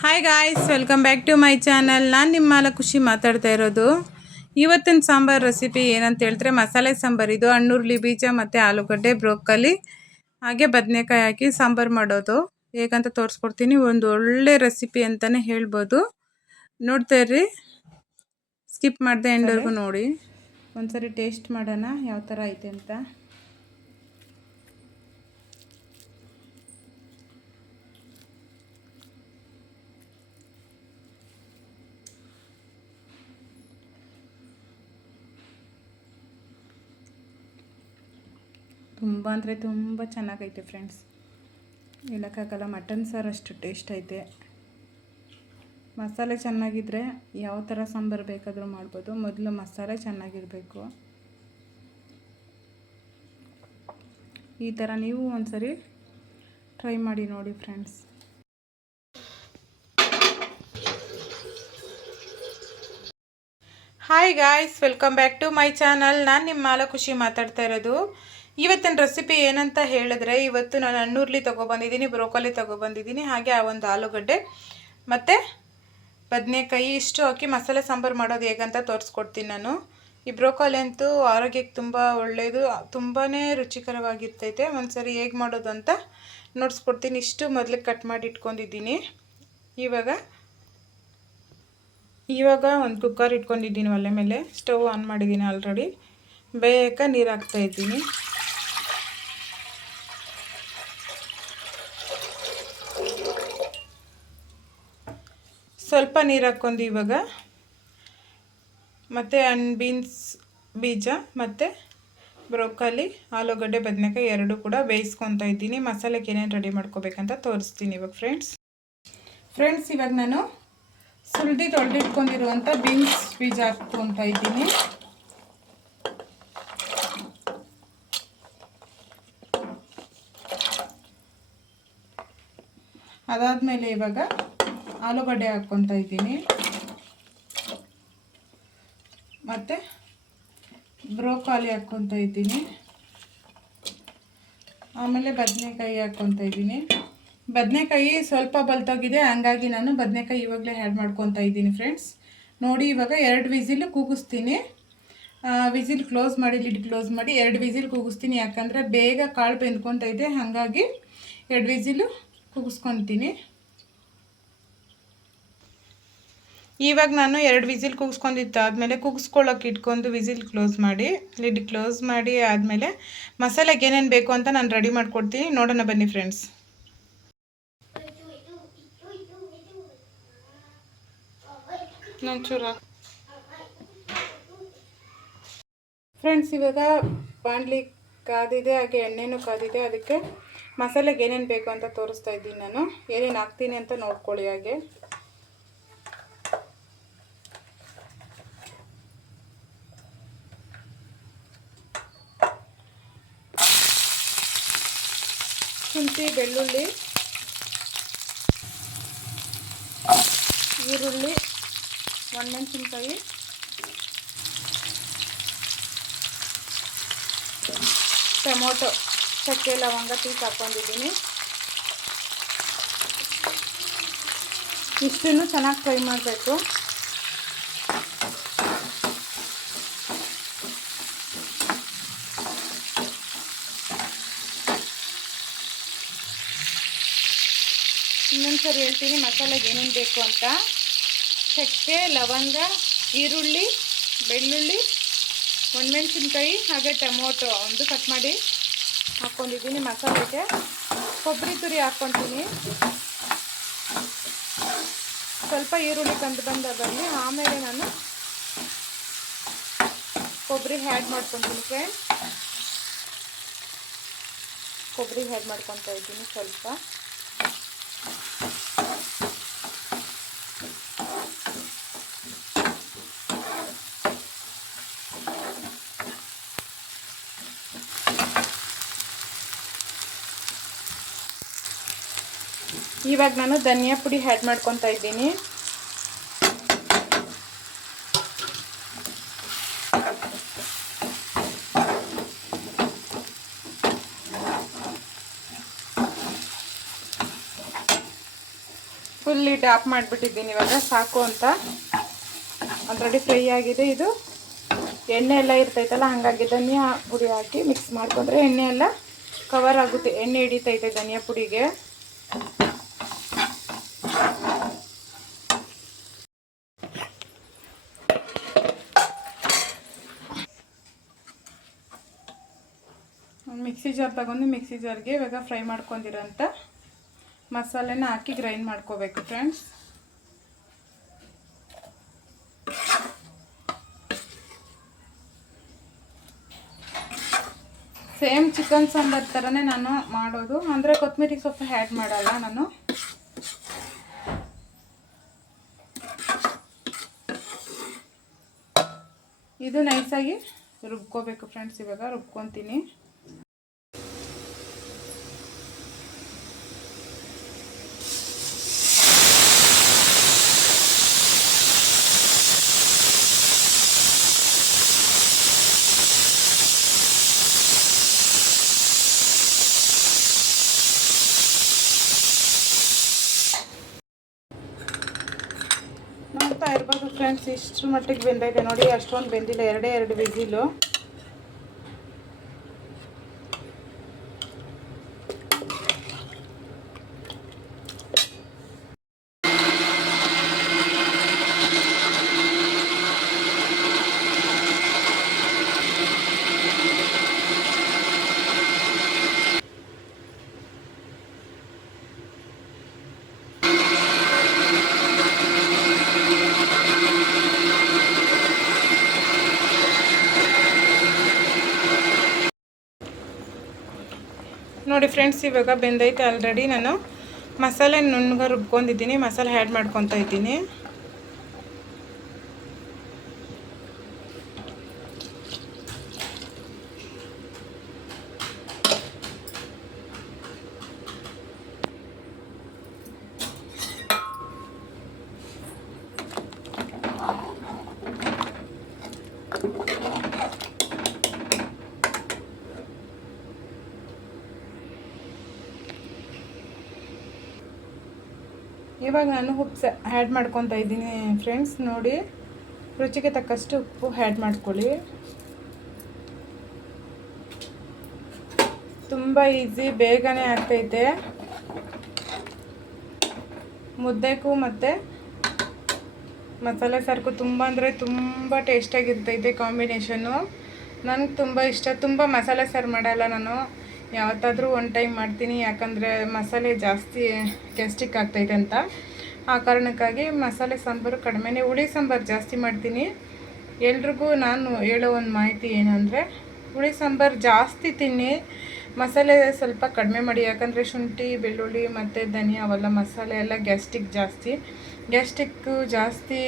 Hi guys welcome back to my channel ನಾನು ನಿಮ್ಮ ಮಾಲ ಖುಷಿ ಮಾತಾಡ್ತಾ ಇರೋದು. ಇವತ್ತಿನ ಸಾಂಬಾರ್ ರೆಸಿಪಿ ಏನಂತ ಹೇಳಿದ್ರೆ ಮಸಾಲೆ ಸಾಂಬಾರು. ಇದು ಹಣ್ಣುರ್ಲಿ ಬೀಜ ಮತ್ತು ಆಲೂಗಡ್ಡೆ ಬ್ರೋಕಲಿ ಹಾಗೆ ಬದನೆಕಾಯಿ ಹಾಕಿ ಸಾಂಬಾರು ಮಾಡೋದು. ಹೇಗಂತ ತೋರಿಸ್ಕೊಡ್ತೀನಿ. ಒಂದು ಒಳ್ಳೆ ರೆಸಿಪಿ ಅಂತಲೇ ಹೇಳ್ಬೋದು. ನೋಡ್ತಾ ಇರ್ರಿ. ಸ್ಕಿಪ್ ಮಾಡಿದೆ ಎಂಡವರೆಗೂ ನೋಡಿ. ಒಂದ್ಸರಿ ಟೇಸ್ಟ್ ಮಾಡೋಣ. ಯಾವ ಥರ ಐತೆ ಅಂತ. ತುಂಬ ಅಂದರೆ ತುಂಬ ಚೆನ್ನಾಗೈತೆ ಫ್ರೆಂಡ್ಸ್. ಹೇಳೋಕ್ಕಾಗಲ್ಲ, ಮಟನ್ ಸಾರು ಅಷ್ಟು ಟೇಸ್ಟ್ ಐತೆ. ಮಸಾಲೆ ಚೆನ್ನಾಗಿದ್ದರೆ ಯಾವ ಥರ ಸಾಂಬಾರು ಬೇಕಾದರೂ ಮಾಡ್ಬೋದು. ಮೊದಲು ಮಸಾಲೆ ಚೆನ್ನಾಗಿರಬೇಕು. ಈ ಥರ ನೀವು ಒಂದ್ಸರಿ ಟ್ರೈ ಮಾಡಿ ನೋಡಿ friends. Hi guys welcome back to my channel ನಾನು ನಿಮ್ಮ ಮಾಲ ಖುಷಿ ಮಾತಾಡ್ತಾ ಇರೋದು. ಇವತ್ತಿನ ರೆಸಿಪಿ ಏನಂತ ಹೇಳಿದ್ರೆ, ಇವತ್ತು ನಾನು ಅಣ್ಣೂರ್ಲಿ ತೊಗೊಬಂದಿದ್ದೀನಿ, ಬ್ರೋಕೊಲಿ ತೊಗೊಬಂದಿದ್ದೀನಿ, ಹಾಗೆ ಆ ಒಂದು ಆಲೂಗಡ್ಡೆ. ಮತ್ತು ಬದನೆಕಾಯಿ ಇಷ್ಟು ಹಾಕಿ ಮಸಾಲೆ ಸಾಂಬಾರು ಮಾಡೋದು ಹೇಗಂತ ತೋರಿಸ್ಕೊಡ್ತೀನಿ ನಾನು. ಈ ಬ್ರೋಕೊಲಿ ಅಂತೂ ಆರೋಗ್ಯಕ್ಕೆ ತುಂಬ ಒಳ್ಳೆಯದು ತುಂಬಾ ರುಚಿಕರವಾಗಿರ್ತೈತೆ. ಒಂದು ಸರಿ ಹೇಗೆ ಮಾಡೋದು ಅಂತ ನೋಡಿಸ್ಕೊಡ್ತೀನಿ. ಇಷ್ಟು ಮೊದಲಿಗೆ ಕಟ್ ಮಾಡಿ ಇಟ್ಕೊಂಡಿದ್ದೀನಿ. ಇವಾಗ ಇವಾಗ ಒಂದು ಕುಕ್ಕರ್ ಇಟ್ಕೊಂಡಿದ್ದೀನಿ ಒಲೆ ಮೇಲೆ. ಸ್ಟವ್ ಆನ್ ಮಾಡಿದ್ದೀನಿ ಆಲ್ರೆಡಿ ಬೇಯಕ್ಕೆ ನೀರು ಹಾಕ್ತಾಯಿದ್ದೀನಿ ಸ್ವಲ್ಪ ನೀರು ಹಾಕ್ಕೊಂಡು ಇವಾಗ ಮತ್ತು ಹಣ್ಣು ಬೀನ್ಸ್ ಬೀಜ ಮತ್ತು ಬ್ರೋಕಾಲಿ, ಆಲೂಗಡ್ಡೆ, ಬದನೆಕಾಯಿ ಎರಡು ಕೂಡ ಬೇಯಿಸ್ಕೊತಾ ಇದ್ದೀನಿ. ಮಸಾಲೆಗೆ ಏನೇನು ರೆಡಿ ಮಾಡ್ಕೋಬೇಕಂತ ತೋರಿಸ್ತೀನಿ ಇವಾಗ ಫ್ರೆಂಡ್ಸ್ ಫ್ರೆಂಡ್ಸ್ ಇವಾಗ ನಾನು ಸುಲ್ದಿ ತೊಳೆದಿಟ್ಕೊಂಡಿರುವಂಥ ಬೀನ್ಸ್ ಬೀಜ ಹಾಕ್ಕೊತಾ ಇದ್ದೀನಿ. ಅದಾದಮೇಲೆ ಇವಾಗ ಆಲೂಗಡ್ಡೆ ಹಾಕ್ಕೊತಾ ಇದ್ದೀನಿ. ಮತ್ತು ಬ್ರೋಕಾಲಿ ಹಾಕ್ಕೊತಾ ಇದ್ದೀನಿ. ಆಮೇಲೆ ಬದನೆಕಾಯಿ ಹಾಕ್ಕೊತಾ ಇದ್ದೀನಿ. ಬದನೆಕಾಯಿ ಸ್ವಲ್ಪ ಬಲ್ತೋಗಿದೆ, ಹಂಗಾಗಿ ನಾನು ಬದನೆಕಾಯಿ ಇವಾಗಲೇ ಆ್ಯಡ್ ಮಾಡ್ಕೊತಾ ಇದ್ದೀನಿ ಫ್ರೆಂಡ್ಸ್ ನೋಡಿ, ಇವಾಗ ಎರಡು ವಿಸಿಲ್ ಕೂಗಿಸ್ತೀನಿ. ವಿಸಿಲ್ ಕ್ಲೋಸ್ ಮಾಡಿ ಲಿಡ್ ಕ್ಲೋಸ್ ಮಾಡಿ ಎರಡು ವಿಸಿಲ್ ಕೂಗಿಸ್ತೀನಿ. ಯಾಕಂದರೆ ಬೇಗ ಕಾಳು ಬೆಂದ್ಕೊತಾ ಇದೆ, ಹಾಗಾಗಿ ಎರಡು ವಿಸಿಲು ಕೂಗಿಸ್ಕೊತೀನಿ. ಇವಾಗ ನಾನು ಎರಡು ವಿಸಿಲ್ ಕೂಗಿಸ್ಕೊಂಡಿದ್ದು ಆದಮೇಲೆ ಕೂಗಿಸ್ಕೊಳ್ಳೋಕೆ ಇಟ್ಕೊಂಡು ವಿಸಿಲ್ ಕ್ಲೋಸ್ ಮಾಡಿ ಲಿಡ್ ಕ್ಲೋಸ್ ಮಾಡಿ ಆದಮೇಲೆ ಮಸಾಲೆಗೆ ಏನೇನು ಬೇಕು ಅಂತ ನಾನು ರೆಡಿ ಮಾಡಿಕೊಡ್ತೀನಿ. ನೋಡೋಣ ಬನ್ನಿ ಫ್ರೆಂಡ್ಸ್. ಫ್ರೆಂಡ್ಸ್ ಇವಾಗ ಬಾಂಡ್ಲಿ ಕಾದಿದೆ ಹಾಗೆ ಎಣ್ಣೆನೂ ಕಾದಿದೆ. ಅದಕ್ಕೆ ಮಸಾಲೆಗೆ ಏನೇನು ಬೇಕು ಅಂತ ತೋರಿಸ್ತಾ ಇದ್ದೀನಿ ನಾನು. ಏನೇನು ಹಾಕ್ತೀನಿ ಅಂತ ನೋಡ್ಕೊಳ್ಳಿ ಹಾಗೆ. ಶುಂಠಿ ಬೆಳ್ಳುಳ್ಳಿ ಈರುಳ್ಳಿ ಒಣಮೆಣಸಿನ್ಕಾಯಿ ಟೊಮೊಟೊ ಚಕ್ಕೆ ಲವಂಗ ಪೀಸ್ ಹಾಕ್ಕೊಂಡಿದ್ದೀನಿ ಇಷ್ಟನ್ನು ಚೆನ್ನಾಗಿ ಫ್ರೈ ಮಾಡಬೇಕು ಇನ್ನೊಂದು ಸರಿ ಹೇಳ್ತೀನಿ, ಮಸಾಲೆಗೆ ಏನೇನು ಬೇಕು ಅಂತ. ಚಕ್ಕೆ, ಲವಂಗ, ಈರುಳ್ಳಿ, ಬೆಳ್ಳುಳ್ಳಿ, ಒಣಮೆಣ್ಸಿನ್ಕಾಯಿ ಹಾಗೆ ಟೊಮೊಟೊ ಒಂದು ಕಟ್ ಮಾಡಿ ಹಾಕ್ಕೊಂಡಿದ್ದೀನಿ ಮಸಾಲೆಗೆ. ಕೊಬ್ಬರಿ ತುರಿ ಹಾಕ್ಕೊತೀನಿ. ಸ್ವಲ್ಪ ಈರುಳ್ಳಿ ಕಂಡು ಬಂದಾಗಲಿ ಆಮೇಲೆ ನಾನು ಕೊಬ್ಬರಿ ಹ್ಯಾಡ್ ಮಾಡ್ಕೊತೀನಿ ಫ್ರೆಂಡ್ಸ್ ಕೊಬ್ಬರಿ ಹ್ಯಾಡ್ ಮಾಡ್ಕೊತಾ ಇದ್ದೀನಿ ಸ್ವಲ್ಪ. ಇವಾಗ ನಾನು ಧನಿಯಾ ಪುಡಿ ಆ್ಯಡ್ ಮಾಡ್ಕೊತಾ ಇದ್ದೀನಿ. ಫುಲ್ ಟ್ಯಾಪ್ ಮಾಡಿಬಿಟ್ಟಿದ್ದೀನಿ ಇವಾಗ, ಸಾಕು ಅಂತ. ಆಲ್ರೆಡಿ ಫ್ರೈ ಆಗಿದೆ ಇದು. ಎಣ್ಣೆ ಎಲ್ಲ ಇರ್ತೈತಲ್ಲ, ಹಾಗಾಗಿ ಧನಿಯಾ ಪುಡಿ ಹಾಕಿ ಮಿಕ್ಸ್ ಮಾಡ್ಕೊಂಡ್ರೆ ಎಣ್ಣೆ ಎಲ್ಲ ಕವರ್ ಆಗುತ್ತೆ, ಎಣ್ಣೆ ಹಿಡಿತೈತೆ ಧನಿಯಾ ಪುಡಿಗೆ. ಮಿಕ್ಸಿ ಜಾರ್ ತಗೊಂಡು ಮಿಕ್ಸಿ ಜಾರ್ಗೆ ಇವಾಗ ಫ್ರೈ ಮಾಡ್ಕೊಂಡಿರೋಂಥ ಮಸಾಲೆನ ಹಾಕಿ ಗ್ರೈಂಡ್ ಮಾಡ್ಕೋಬೇಕು ಫ್ರೆಂಡ್ಸ್. ಸೇಮ್ ಚಿಕನ್ ಸಾಂಬಾರ್ ಥರನೇ ನಾನು ಮಾಡೋದು. ಅಂದರೆ ಕೊತ್ತಂಬರಿ ಸೊಪ್ಪು ಆ್ಯಡ್ ಮಾಡಲ್ಲ ನಾನು. ಇದು ನೈಸಾಗಿ ರುಬ್ಕೋಬೇಕು ಫ್ರೆಂಡ್ಸ್ ಇವಾಗ, ರುಬ್ಕೊತೀನಿ ನೋಡ್ತಾ ಇರ್ಬೋದು ಫ್ರೆಂಡ್ಸ್ ಇಷ್ಟು ಮಟ್ಟಿಗೆ ಬೆಂದೈತೆ ನೋಡಿ ಅಷ್ಟೊಂದು ಬೆಂದಿಲ್ಲ ಎರಡೇ ಎರಡು ವಿಸಿಲು ನೋಡಿ ಫ್ರೆಂಡ್ಸ್ ಇವಾಗ ಬೆಂದೈತೆ ಆಲ್ರೆಡಿ ನಾನು ಮಸಾಲೆ ನುಣ್ಣಗೆ ರುಬ್ಕೊಂಡಿದ್ದೀನಿ ಮಸಾಲೆ ಆ್ಯಡ್ ಮಾಡ್ಕೊತಾ ಇದ್ದೀನಿ. ಇವಾಗ ನಾನು ಉಪ್ಪು ಆ್ಯಡ್ ಮಾಡ್ಕೊತಾ ಇದ್ದೀನಿ ಫ್ರೆಂಡ್ಸ್ ನೋಡಿ. ರುಚಿಗೆ ತಕ್ಕಷ್ಟು ಉಪ್ಪು ಆ್ಯಡ್ ಮಾಡ್ಕೊಳ್ಳಿ. ತುಂಬ ಈಸಿ ಬೇಗನೆ ಆಗ್ತೈತೆ. ಮುದ್ದೆಗೂ ಮತ್ತು ಮಸಾಲೆ ಸಾರಿಗೂ ತುಂಬ ಅಂದರೆ ತುಂಬ ಟೇಸ್ಟಾಗಿರ್ತೈತೆ ಕಾಂಬಿನೇಷನ್ನು ನನಗೆ ತುಂಬ ಇಷ್ಟ. ತುಂಬ ಮಸಾಲೆ ಸಾರು ಮಾಡಲ್ಲ ನಾನು. ಯಾವತ್ತಾದರೂ ಒನ್ ಟೈಮ್ ಮಾಡ್ತೀನಿ, ಯಾಕಂದರೆ ಮಸಾಲೆ ಜಾಸ್ತಿ ಗ್ಯಾಸ್ಟಿಕ್ ಆಗ್ತೈತೆ ಅಂತ. ಆ ಕಾರಣಕ್ಕಾಗಿ ಮಸಾಲೆ ಸಾಂಬಾರು ಕಡಿಮೆನೇ, ಹುಳಿ ಸಾಂಬಾರು ಜಾಸ್ತಿ ಮಾಡ್ತೀನಿ. ಎಲ್ರಿಗೂ ನಾನು ಹೇಳೋ ಒಂದು ಮಾಹಿತಿ ಏನಂದರೆ, ಹುಳಿ ಸಾಂಬಾರು ಜಾಸ್ತಿ ತಿನ್ನಿ, ಮಸಾಲೆ ಸ್ವಲ್ಪ ಕಡಿಮೆ ಮಾಡಿ. ಯಾಕಂದರೆ ಶುಂಠಿ, ಬೆಳ್ಳುಳ್ಳಿ ಮತ್ತು ಧನಿಯಾ, ಅವೆಲ್ಲ ಮಸಾಲೆ ಎಲ್ಲ ಗ್ಯಾಸ್ಟಿಕ್ ಜಾಸ್ತಿ. ಗ್ಯಾಸ್ಟಿಕ್ಕು ಜಾಸ್ತಿ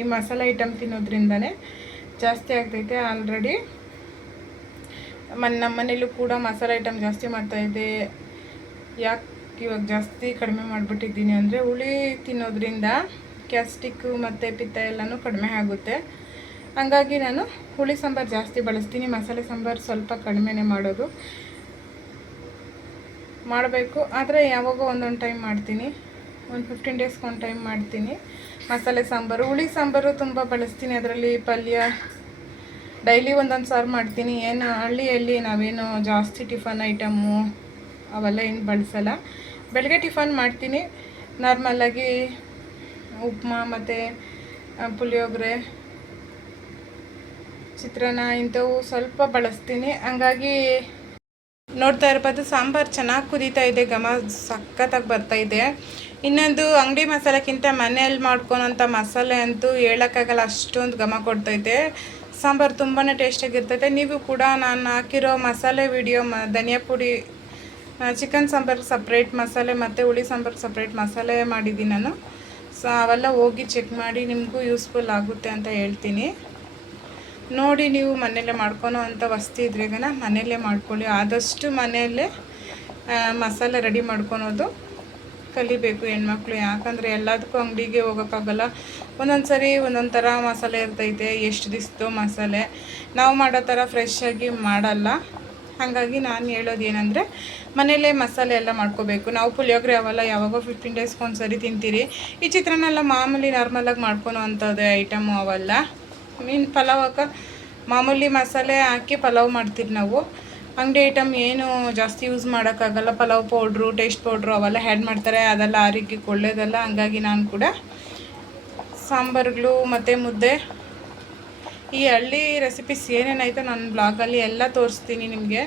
ಈ ಮಸಾಲೆ ಐಟಮ್ ತಿನ್ನೋದ್ರಿಂದನೇ ಜಾಸ್ತಿ ಆಗ್ತೈತೆ ಆಲ್ರೆಡಿ ಮನ್ ನಮ್ಮ ಮನೇಲೂ ಕೂಡ ಮಸಾಲೆ ಐಟಮ್ ಜಾಸ್ತಿ ಮಾಡ್ತಾಯಿದ್ದೆ ಯಾಕೆ ಇವಾಗ ಜಾಸ್ತಿ ಕಡಿಮೆ ಮಾಡಿಬಿಟ್ಟಿದ್ದೀನಿ ಅಂದರೆ ಹುಳಿ ತಿನ್ನೋದ್ರಿಂದ ಗ್ಯಾಸ್ಟಿಕ್ಕು ಮತ್ತು ಪಿತ್ತ ಎಲ್ಲನೂ ಕಡಿಮೆ ಆಗುತ್ತೆ. ಹಂಗಾಗಿ ನಾನು ಹುಳಿ ಸಾಂಬಾರು ಜಾಸ್ತಿ ಬಳಸ್ತೀನಿ. ಮಸಾಲೆ ಸಾಂಬಾರು ಸ್ವಲ್ಪ ಕಡಿಮೆನೇ ಮಾಡೋದು. ಮಾಡಬೇಕು. ಆದರೆ ಯಾವಾಗೋ ಒಂದೊಂದು ಟೈಮ್ ಮಾಡ್ತೀನಿ. ಒಂದು ಫಿಫ್ಟೀನ್ ಡೇಸ್ಗೆ ಒಂದು ಟೈಮ್ ಮಾಡ್ತೀನಿ. ಮಸಾಲೆ ಸಾಂಬಾರು. ಹುಳಿ ಸಾಂಬಾರು ತುಂಬ ಬಳಸ್ತೀನಿ. ಅದರಲ್ಲಿ ಪಲ್ಯ ಡೈಲಿ ಒಂದೊಂದು ಸಾರು ಮಾಡ್ತೀನಿ. ಏನು ಹಳ್ಳಿಯಲ್ಲಿ ನಾವೇನು ಜಾಸ್ತಿ ಟಿಫನ್ ಐಟಮ್ಮು ಅವೆಲ್ಲ ಏನು ಬಳಸಲ್ಲ. ಬೆಳಗ್ಗೆ ಟಿಫನ್ ಮಾಡ್ತೀನಿ. ನಾರ್ಮಲಾಗಿ ಉಪ್ಮಾ ಮತ್ತು ಪುಳಿಯೋಗರೆ, ಚಿತ್ರಾನ್ನ ಇಂಥವು ಸ್ವಲ್ಪ ಬಳಸ್ತೀನಿ. ಹಂಗಾಗಿ ನೋಡ್ತಾ ಇರ್ಬೋದು, ಸಾಂಬಾರು ಚೆನ್ನಾಗಿ ಕುದೀತಾ ಇದೆ. ಘಮ ಸಖತ್ತಾಗಿ ಇದೆ. ಇನ್ನೊಂದು ಅಂಗಡಿ ಮಸಾಲಕ್ಕಿಂತ ಮನೆಯಲ್ಲಿ ಮಾಡ್ಕೊಳೋಂಥ ಮಸಾಲೆ ಅಂತೂ ಹೇಳೋಕ್ಕಾಗಲ್ಲ. ಅಷ್ಟೊಂದು ಘಮ ಕೊಡ್ತೈತೆ ಸಾಂಬಾರು ತುಂಬಾ ಟೇಸ್ಟಾಗಿರ್ತೈತೆ ನೀವು ಕೂಡ ನಾನು ಹಾಕಿರೋ ಮಸಾಲೆ ವಿಡಿಯೋ ಮ, ಧನಿಯಾ ಪುಡಿ ಚಿಕನ್ ಸಾಂಬಾರು ಸಪ್ರೇಟ್ ಮಸಾಲೆ ಮತ್ತು ಹುಳಿ ಸಾಂಬಾರು ಸಪ್ರೇಟ್ ಮಸಾಲೆ ಮಾಡಿದ್ದೀನಿ ನಾನು. ಸೊ ಅವೆಲ್ಲ ಹೋಗಿ ಚೆಕ್ ಮಾಡಿ ನಿಮಗೂ ಯೂಸ್ಫುಲ್ ಆಗುತ್ತೆ ಅಂತ ಹೇಳ್ತೀನಿ. ನೋಡಿ ನೀವು ಮನೆಯಲ್ಲೇ ಮಾಡ್ಕೊಳೋ ಅಂತ ವಸ್ತು ಇದ್ರೆಗನ ಮನೆಯಲ್ಲೇ ಮಾಡ್ಕೊಳ್ಳಿ. ಆದಷ್ಟು ಮನೆಯಲ್ಲೇ ಮಸಾಲೆ ರೆಡಿ ಮಾಡ್ಕೊಳೋದು. ಕಲಿಬೇಕು ಹೆಣ್ಮಕ್ಳು. ಯಾಕಂದರೆ ಎಲ್ಲದಕ್ಕೂ ಅಂಗಡಿಗೆ ಹೋಗೋಕ್ಕಾಗಲ್ಲ. ಒಂದೊಂದು ಸರಿ ಒಂದೊಂದು ಥರ ಮಸಾಲೆ ಇರ್ತೈತೆ, ಎಷ್ಟು ದಿವಸದ್ದು ಮಸಾಲೆ. ನಾವು ಮಾಡೋ ಥರ ಫ್ರೆಶ್ ಆಗಿ ಮಾಡಲ್ಲ. ಹಾಗಾಗಿ ನಾನು ಹೇಳೋದು ಏನಂದರೆ, ಮನೆಯಲ್ಲೇ ಮಸಾಲೆ ಎಲ್ಲ ಮಾಡ್ಕೋಬೇಕು. ನಾವು ಪುಳಿಯೋಗರೆ ಅವೆಲ್ಲ, ಯಾವಾಗೋ ಫಿಫ್ಟೀನ್ ಡೇಸ್ಗೆ ಒಂದು ಸರಿ ತಿಂತೀರಿ. ಈ ಚಿತ್ರಾನ್ನ ಎಲ್ಲ ಮಾಮೂಲಿ ನಾರ್ಮಲಾಗಿ ಮಾಡ್ಕೊಳೋ ಅಂಥದ್ದು ಐಟಮು ಅವೆಲ್ಲ. ಮೀನ್ ಪಲಾವಕ್ಕೆ ಮಾಮೂಲಿ ಮಸಾಲೆ ಹಾಕಿ ಪಲಾವ್ ಮಾಡ್ತೀವಿ ನಾವು. ಅಂಗಡಿ ಐಟಮ್ ಏನು ಜಾಸ್ತಿ ಯೂಸ್ ಮಾಡೋಕ್ಕಾಗಲ್ಲ. ಪಲಾವ್ ಪೌಡ್ರು ಟೇಸ್ಟ್ ಪೌಡ್ರು ಅವೆಲ್ಲ ಹ್ಯಾಡ್ ಮಾಡ್ತಾರೆ. ಅದೆಲ್ಲ ಆರೋಗ್ಯಕ್ಕೆ ಒಳ್ಳೇದಲ್ಲ. ಹಂಗಾಗಿ ನಾನು ಕೂಡ ಸಾಂಬಾರುಗಳು ಮತ್ತು ಮುದ್ದೆ. ಈ ಹಳ್ಳಿ ರೆಸಿಪೀಸ್ ಏನೇನಾಯಿತು ನನ್ನ ಬ್ಲಾಗಲ್ಲಿ ಎಲ್ಲ ತೋರಿಸ್ತೀನಿ ನಿಮಗೆ.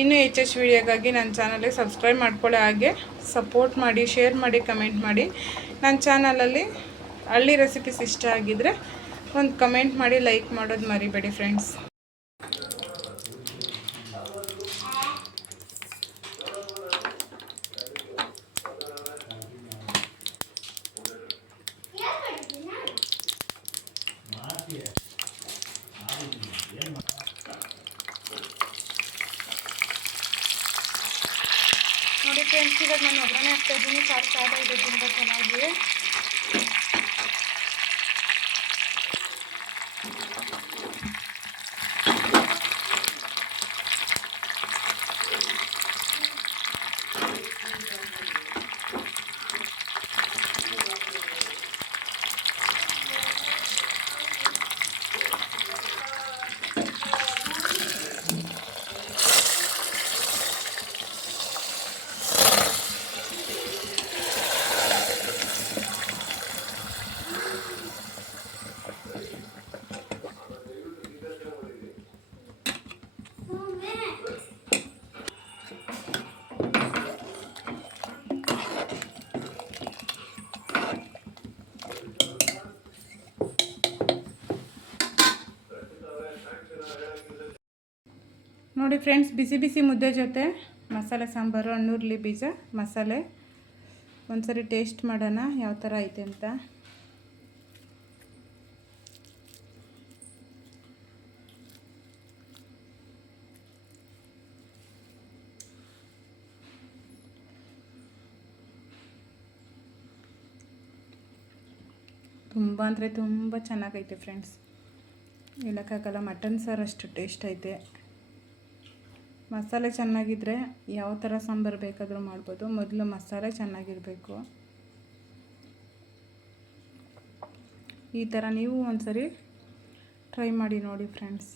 ಇನ್ನೂ ಹೆಚ್ಚೆಚ್ಚು ವೀಡಿಯೋಗಾಗಿ ನನ್ನ ಚಾನಲ್ಗೆ ಸಬ್ಸ್ಕ್ರೈಬ್ ಮಾಡ್ಕೊಳ್ಳೋ. ಹಾಗೆ ಸಪೋರ್ಟ್ ಮಾಡಿ ಶೇರ್ ಮಾಡಿ ಕಮೆಂಟ್ ಮಾಡಿ. ನನ್ನ ಚಾನಲಲ್ಲಿ ಹಳ್ಳಿ ರೆಸಿಪೀಸ್ ಇಷ್ಟ ಆಗಿದ್ದರೆ ಒಂದು ಕಮೆಂಟ್ ಮಾಡಿ ಲೈಕ್ ಮಾಡೋದು ಮರಿಬೇಡಿ ಫ್ರೆಂಡ್ಸ್ ನೋಡಿ ಫ್ರೆಂಡ್ಸ್ ಇವಾಗ ನಾನು ಒಗ್ಗರಣೆ ಹಾಕ್ತಾ ಇದ್ದೀನಿ ಸಾರು ಸ್ಟಾರ್ಟ್ ಆಗಿದೆ ನೋಡಿ ಫ್ರೆಂಡ್ಸ್, ಬಿಸಿ ಬಿಸಿ ಮುದ್ದೆ ಜೊತೆ ಮಸಾಲೆ ಸಾಂಬಾರು ಹಣ್ಣುರ್ಲಿ ಬೀಜ, ಮಸಾಲೆ. ಒಂದ್ಸರಿ ಟೇಸ್ಟ್ ಮಾಡೋಣ, ಯಾವ ಥರ ಐತೆ ಅಂತ. ತುಂಬ ಅಂದರೆ ತುಂಬ ಚೆನ್ನಾಗೈತೆ ಫ್ರೆಂಡ್ಸ್. ಹೇಳೋಕ್ಕಾಗಲ್ಲ ಮಟನ್ ಸಾರು ಅಷ್ಟು ಟೇಸ್ಟ್ ಐತೆ. ಮಸಾಲೆ ಚೆನ್ನಾಗಿದ್ದರೆ ಯಾವ ಥರ ಸಾಂಬಾರು ಬೇಕಾದರೂ ಮಾಡ್ಬೋದು. ಮೊದಲು ಮಸಾಲೆ ಚೆನ್ನಾಗಿರಬೇಕು. ಈ ಥರ ನೀವು ಒಂದ್ಸರಿ ಟ್ರೈ ಮಾಡಿ ನೋಡಿ ಫ್ರೆಂಡ್ಸ್